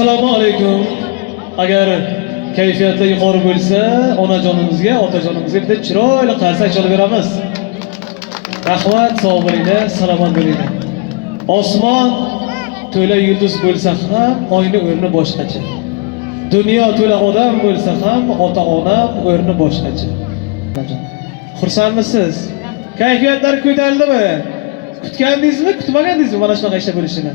Assalomu alaykum. Agar kayfiyati yuqori bo'lsa, onajonimizga, otajonimizga bitta chiroyli qarsak chalib beramiz. Rahmat, sog' bo'linglar, salomat bo'linglar. Osmon to'la yulduz bo'lsa ham, oyning o'rni boshqacha. Dunyo to'la odam bo'lsa ham, ota-onam o'rni boshqacha. Xursandmisiz? Kayfiyatlar ko'tarildimi? Kutgandingizmi, kutmagandingizmi mana shunaqa ishlar bo'lishini?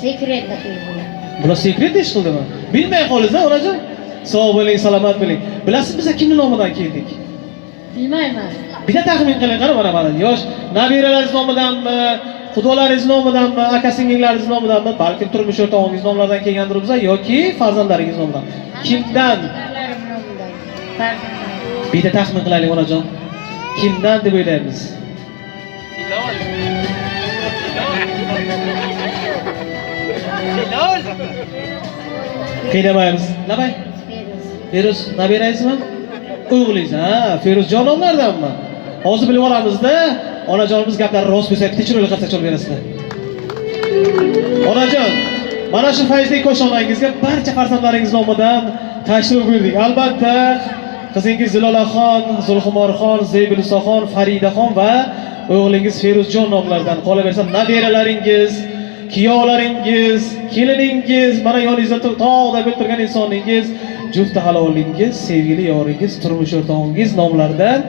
Sekretda qildim. Bular sekret ish qildimi? Bilmay qolasiz, onajon. Sog' bo'ling, salomat bo'ling. Bilasiz biz kimning nomidan keldik? Bilmayman. Bitta taxmin qiling, qara mana yosh nabiralaringiz nomidanmi, xudolaringiz nomidanmi, aka-singillaringiz nomidanmi, balkim turmush o'rtog'ingiz nomlaridan kelgandirmiz yoki farzandlaringiz nomidan. Kimdan? Farzandlarim. Bitta taxmin qilaylik, onajon. Kimdan deb o'ylaymiz? Qiynamaymiz. Nabay? Feruz nabirangizmi? O'g'lingiz, ha, Feruzjon nomlaridanmi? Hozir bilib olamizda, onajonimiz gaplari rost bo'lsa, bitta chiroyli qarsak chalib berasizlar. Onajon, mana shu fayzli ko'shonangizga barcha farzandlaringiz nomidan tashrif buyurdik. Albatta, qizingiz Zilolaxon, Zulxumorxon, Zeybilisoxon, Faridaxon va o'g'lingiz Feruzjon nomlaridan qolaversa, nabiralaringiz, kuyovlaringiz, keliningiz, mana yoningizda tog'da bo'lib turgan insoningiz, juft halolingiz, sevgili yoringiz, turmush o'rtog'ingiz nomlaridan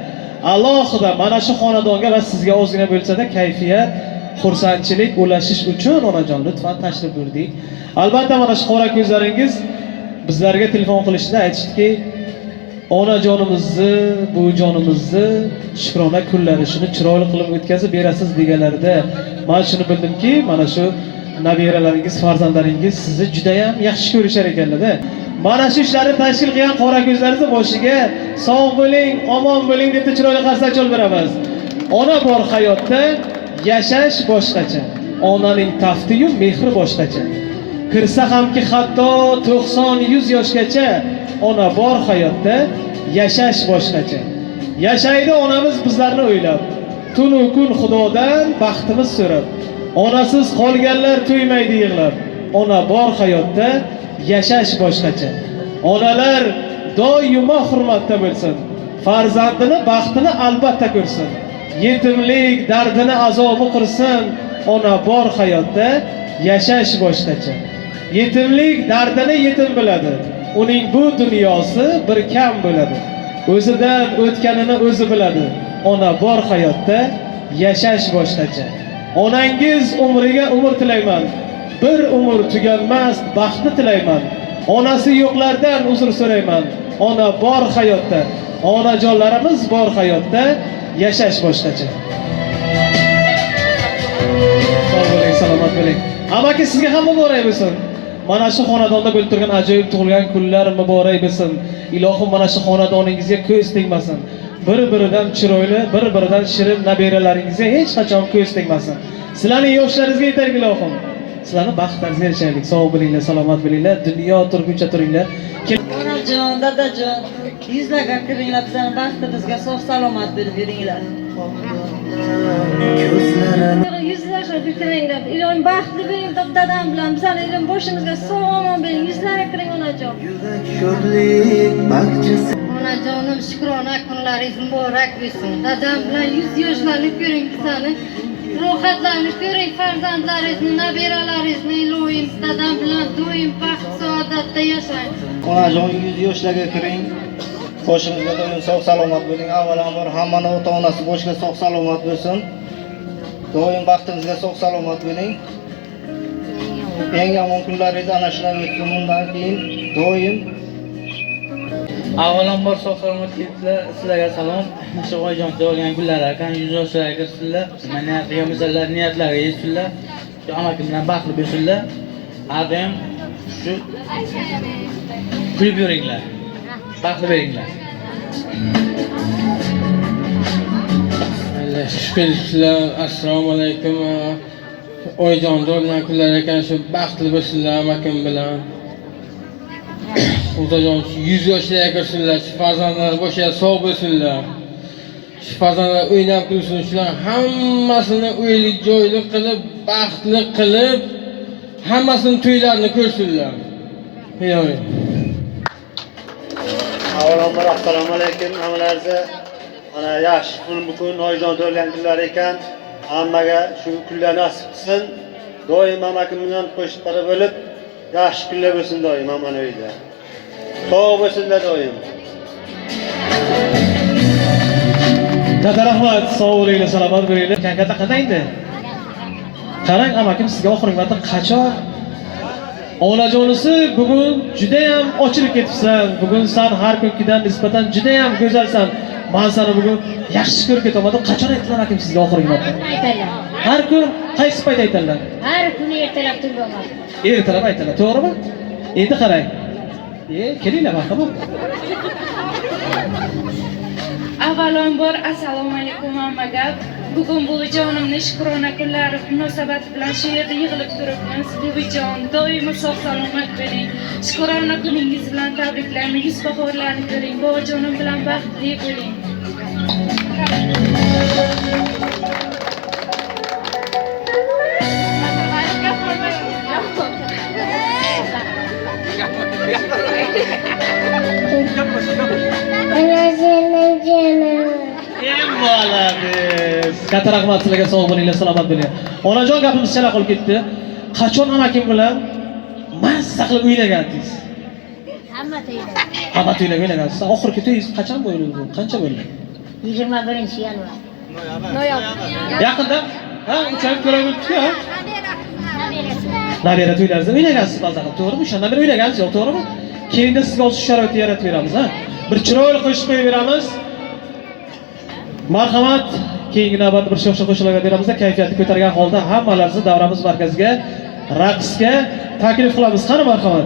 alohida mana shu xonadonga va sizga ozgina bo'lsa-da kayfiyat, xursandchilik ulashish uchun onajon lutfan tashrif buyurdik. Albatta mana shu qora ko'zlaringiz bizlarga telefon qilishda aytishdiki, onajonimizni, buvijonimizni shukrona kunlari shuni chiroyli qilib o'tkazib berasiz deganlarida men shuni bildimki, mana shu nabiralaringiz, farzandlaringiz sizni juda ham yaxshi ko'rishar ekanlar-da. Mana shu ishlarni tashkil qilgan qora ko'zlaringiz boshiga sog' bo'ling, omon bo'ling deb chiroyli qarsak chalib beramiz. Ona bor hayotda yashash boshqacha. Onaning tafti-yu mehri boshqacha. Kirsa hamki hatto 90-100 yoshgacha ona bor hayotda yashash boshqacha. Yashaydi onamiz bizlarni o'ylab, tun-u kun Xudodan baxtimiz so'rab. Onasiz qolganlar to'ymaydi yig'lab. Ona bor hayotda yashash boshqacha. Onalar doimo hurmatda bo'lsin. Farzandini baxtini albatta ko'rsin. Yetimlik dardini azobi qursin. Ona bor hayotda yashash boshqacha. Yetimlik dardini yetim biladi. Uning bu dunyosi bir kam bo'ladi. O'zidan o'tganini o'zi biladi. Ona bor hayotda yashash boshqacha. Onangiz umriga umr tilayman. Bir umr tuganmas baxtni tilayman. Onasi yo'qlardan uzr so'rayman. Ona bor hayotda, onajonlarimiz bor hayotda yashash boshqacha. Sog' bo'ling, salomat bo'ling. Amaki sizga ham muborak bo'lsin. Mana shu xonadonda bo'lib turgan ajoyib tug'ilgan kunlar muborak bo'lsin. Ilohim mana shu xonadoningizga ko'z tegmasin. Bir-biridan chiroyli, bir-biridan shirin nabiralaringizga hech qachon ko'z tegmasin. Sizlarning yoshlaringizga yetarli ilohim. Sizlarni baxtlaringizga erishaylik. Sog' bo'linglar, salomat bo'linglar. Dunyo turguncha turinglar. Onajon, dadajon, yuzlarga kiringlar, bizlarning baxtimizga sog' salomat bo'lib yuringlar. Yuzlarga kiringlar. Ilohim baxtli bo'ling dadam bilan bizlarning ilim boshimizga sog' omon bo'ling. Yuzlarga kiring onajon. Onajonim, shukrona kunlaringiz muborak bo'lsin. Dadam bilan yuz yoshlarni ko'ring bizlarni. Rohatlarni ko'ring, farzandlaringizni, nabiralaringizni ilohim. Dadam bilan doim baxt saodatda yashang. Onajon 100 yoshlarga kiring. Boshimizga doim sog' salomat bo'ling. Avvalambor hammani ota-onasi boshiga sog' salomat bo'lsin. Doim baxtimizga sog' salomat bo'ling. Eng yomon kunlaringiz ana shular o'tsin. Bundan keyin doim avvalambor sog' salomat kelibsizlar. Sizlarga salom. Shu oyijon tug'ilgan kunlar ekan, 100 yoshlarga kirsinlar. Mana qiyamizlar niyatlariga yetsinlar. Shu amakim bilan baxtli bo'lsinlar. Adam shu kulib yuringlar. Baxtli bo'linglar. Shukr, assalomu alaykum. Oyijon tug'ilgan kunlar ekan, shu baxtli bo'lsinlar amakim bilan. Xudojon 100 yoshlarga kirsinlar, shu farzandlar boshiga sog' bo'lsinlar. Shu farzandlar o'ynab kulsin, shular hammasini o'ylik joyli qilib, baxtli qilib, hammasini to'ylarini ko'rsinlar. Yo'q. Avvalambor assalomu alaykum hammalarga. Mana yaxshi kun bugun oyijon to'lgan kunlar ekan. Hammaga shu kunlar nasib qilsin. Doim amakim bilan qo'shiqlar bo'lib, yaxshi kunlar bo'lsin doim mana uyda. Sog' bo'lsinlar doim. Dada rahmat, sog' bo'linglar, salomat bo'linglar. Kankata qanday endi? Qarang, amakim sizga oxirgi marta qachon Onajonisi bugun juda ham ochilib ketibsan. Bugun sen har kungidan nisbatan juda ham go'zalsan. Men seni bugun yaxshi ko'rib ketaman. Qachon aytdilar akim sizga oxirgi marta? Aytadilar. Har kun qaysi payt aytadilar? Har kuni ertalab turib Ertalab aytadilar, to'g'rimi? Endi qarang. Kelinglar marhamat. Avvalambor assalomu alaykum hammaga. Bugun buvijonimning shukrona kunlari munosabati bilan shu yerda yig'ilib turibmiz. Buvijon, doimo sog' salomat bo'ling. Shukrona kuningiz bilan tabriklayman. Yuz bahorlarni ko'ring. Buvijonim bilan baxtli bo'ling. Bolamiz. Katta rahmat sizlarga, sog' bo'linglar, salomat bo'linglar. Onajon gapimiz chala qolib ketdi. Qachon amakim bilan mazza qilib o'ynagandingiz? Hamma to'yda. Hamma to'ylar o'ynagansiz. Oxirgi to'yingiz qachon bo'ldi? Qancha bo'ldi? 21-yanvar. Yaqinda? Ha, 3 oy ko'rib ha? Nabira to'ylaringizda o'ynagansiz maza qilib, to'g'rimi? O'shandan beri o'ynagansiz, yo'q, to'g'rimi? Keyinda sizga o'sha sharoitni yaratib beramiz, ha? Bir chiroyli qo'shiq qo'yib beramiz. Marhamat, keyingi navbatda bir sho'xsha qo'shiqlarga beramizda kayfiyatni ko'targan holda hammalaringizni davramiz markaziga raqsga taklif qilamiz. Qani marhamat.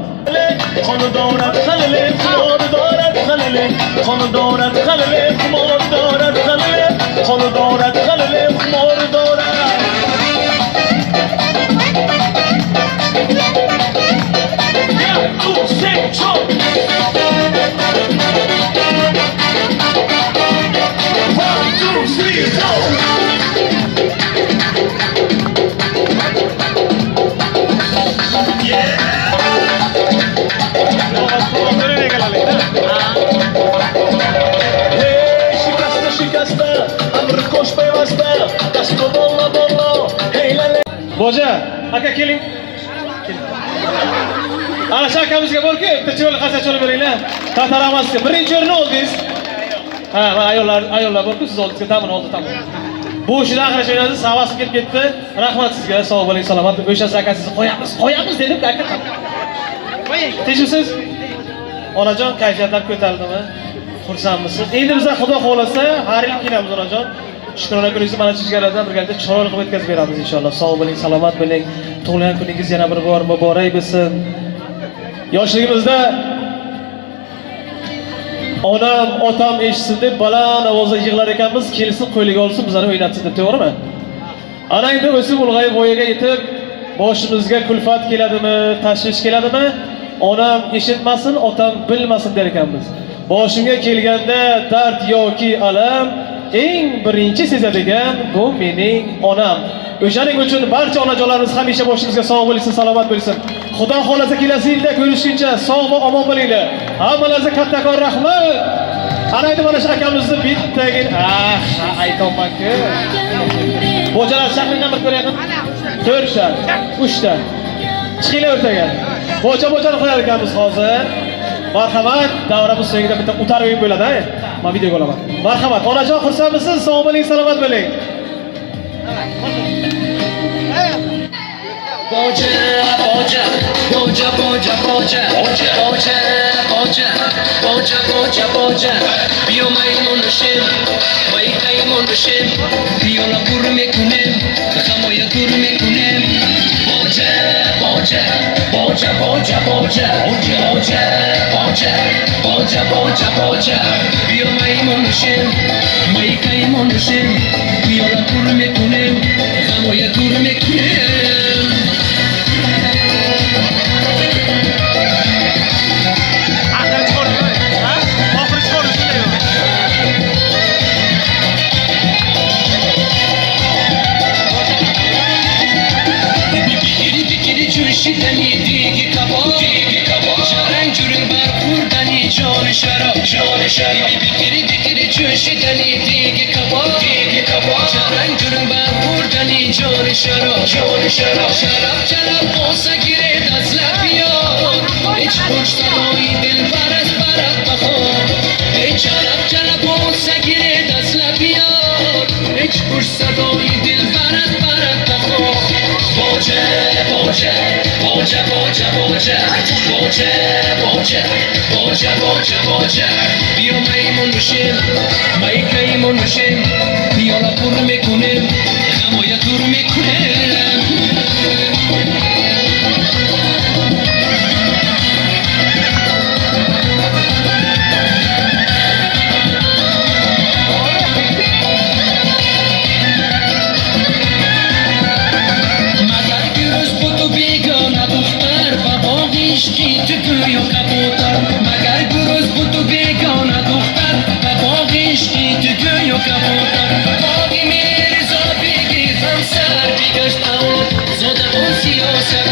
Boja, aka keling. Ana shu akamizga borki, bitta chiroyli qasa cholib beringlar. Tataramasga birinchi o'rinni oldingiz. Ha, ayollar borku, siz oldingizga tamam oldi, tamam. Bu ishni axir o'ynadi, savasi kelib ketdi. Rahmat sizga, sog' bo'ling, salomat. O'sha akasizni qo'yamiz dedim, aka. Qo'ying, tinchmisiz? Onajon, kayfiyatlar ko'tarildimi? Xursandmisiz? Endi biz Xudo xolasa har yil kelamiz onajon. Shukrona kuningizni mana shu jigarlardan birgalikda chiroyli qilib o'tkazib beramiz inshaalloh. Sog' bo'ling, salomat bo'ling. Tug'ilgan kuningiz yana bir bor muborak bo'lsin. Yoshligimizda onam, otam eshitsin deb baland ovozda yig'lar ekanmiz, kelsin qo'liga olsin, bizlarni o'ynatsin deb, to'g'rimi? Ana endi o'sib ulg'ayib voyaga yetib, boshimizga kulfat keladimi, tashvish keladimi? Onam eshitmasin, otam bilmasin der ekanmiz. Boshimga kelganda dard yoki alam eng birinchi sezadigan bu mening onam. O'shaning uchun barcha onajonlarimiz hamisha boshimizga sog' bo'lsin, salomat bo'lsin. Xudo xolasa kelasi yilda ko'rishguncha sog' va omon bo'linglar. Hammalaringizga kattakon rahmat. Ana endi mana shu akamizni bittagina aytolman-ku. Bojalar shahridan bir ko'rayapman. 4 ta, 3 ta. Chiqinglar o'rtaga. Bojani qo'yar ekanmiz hozir. Marhamat, davramiz so'ngida bitta o'tar o'yin bo'ladi-a. Men videoga olaman. Marhamat, onajon xursandmisiz? Sog' bo'ling, salomat bo'ling. Boja, boja, boja, boja, boja, boja, boja, boja, boja, boja, boja. Bio maymunishim, maykay munishim, biola kurme kunem, kamoya kurme kunem. Boja, boja, boja, boja, boja, boja, boja, boja, boja, boja. Bio maymunishim, maykay munishim, biola kurme kunem, kamoya kurme kunem. Bikiri bikiri jo'shidani degi kabob Jarang jurum bar burdani joni sharob Sharab chalab bo'lsa kerak dastlab yor Hech xush samoyi dilbaraz barat bahor Chalab bo'lsa kerak dastlab yor Hech xush samoyi dilbaraz barat bahor Boja Bia maymun mushim Maymun mushim Biola pur mekunem Hamoya dur mekunem Magar guruz butu begona duxtar Va bog' ishqi tuguyo kabutar Bog'i mirzo begi hamsar Bigasht avlod zoda on siyosat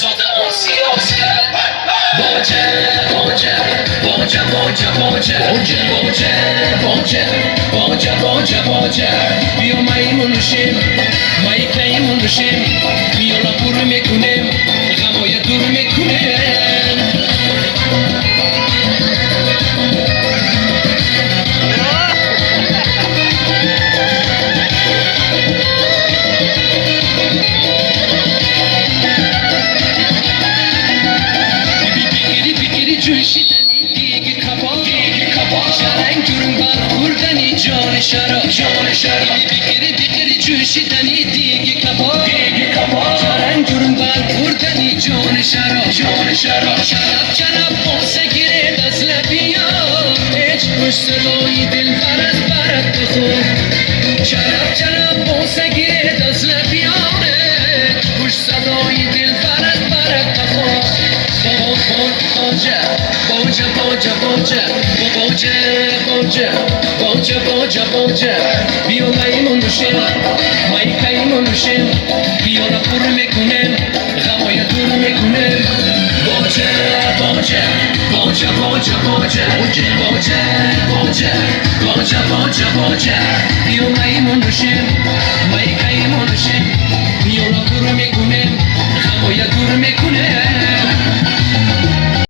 Zoda on siyosat Boja Bio maymun mushim Maymun mushim Biola pur mekunem G'amoya dur mekunem Bikiri jo'shidani degi kabob Jarang jurum bar burdani joni sharob Bikiri jo'shidani degi kabob Jarang jurum bar burdani joni sharob Sharab bo'lsa kerak dastlab yor Hech xush samoyi dilbaraz barat bahor Sharab bo'lsa kerak dastlab yor Hech xush samoyi dilbaraz barat bahor Boja Bio maymun mushim Maymun mushim Biola pur mekunem G'amoya dur mekunem Boja Bio maymun mushim